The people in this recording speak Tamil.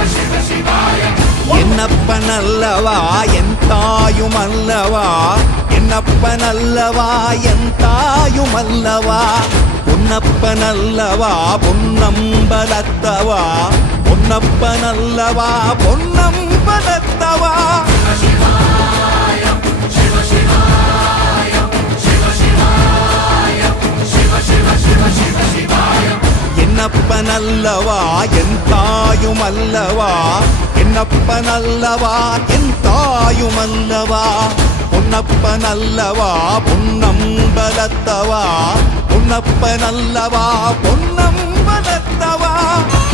என்னப்பனல்லவா என் தாயுமல்லவா, என்னப்பனல்லவா என் தாயுமல்லவா, பொன்னப்பனல்லவா பொன்னம்பலத்தவா, பொன்னப்பனல்லவா பொன்னம்பலத்தவா. என்னப்பனல்லவா என் தாயுமல்லவா, என்னப்பனல்லவா என் தாயுமல்லவா, பொன்னப்பனல்லவா பொன்னம்பலத்தவா, பொன்னப்பனல்லவா பொன்னம்பலத்தவா.